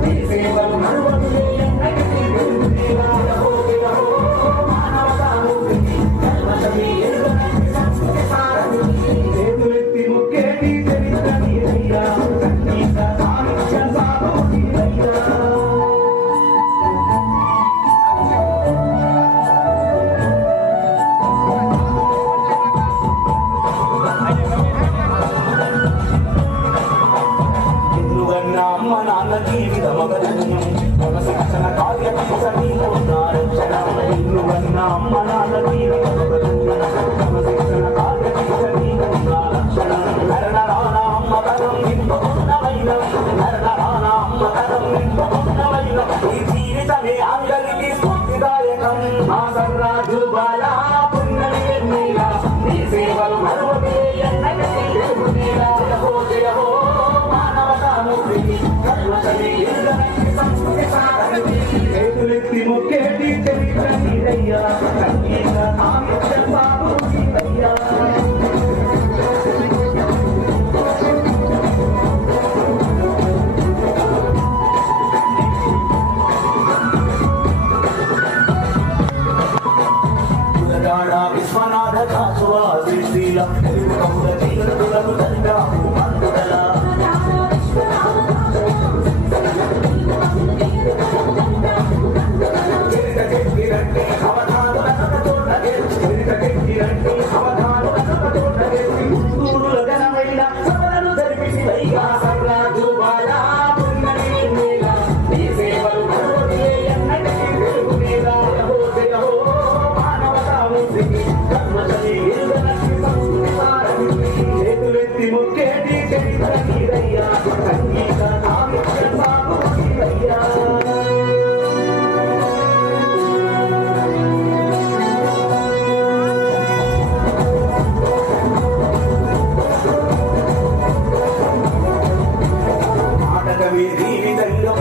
నీ సేవలు మరువకే ఎన్నటికీ వెలుగుదేవా మానవతామూర్తికి కల్మషమే ఎరుగని సంస్కృతి సారథికి చేతులెత్తి మొక్కేటి చరిత్ర నీదయ్యా సంగీత సాహిత్య సాధు నీదయ్యా అమ్మ నాన్న జీవితమగరణ్యం క్రమశిక్షణ కార్యక్రమణ అమ్మ నాన్న జీవితమగరణ్యం క్రమశిక్షణ కార్యక్రమణ అమ్మ తరం నింపుకున్నవైన అమ్మ తరం నింపుకున్నవైన ఈ జీవితమే అందరికీ స్ఫూర్తిదాయకం ఆసర్రాజు బాలా పున్నమి వెన్నెల నీ సేవలు మరువకే ఎన్నటికీ వెలుగుదేలా జయహో జయహో చేతులెత్తి మొక్కేటి చరిత్ర నీదయ్యా సంగీత సాహిత్య సాధు నీదయ్యా విశ్వనాథ కాసువా శ్రీశీల తీర్థులకు దండా మందుడలా చేతులెత్తి మొక్కేటి చరిత్ర నీదయ్యా సంగీత సాహిత్య సాధు నీదయ్యా మాటకవే జీవితంలో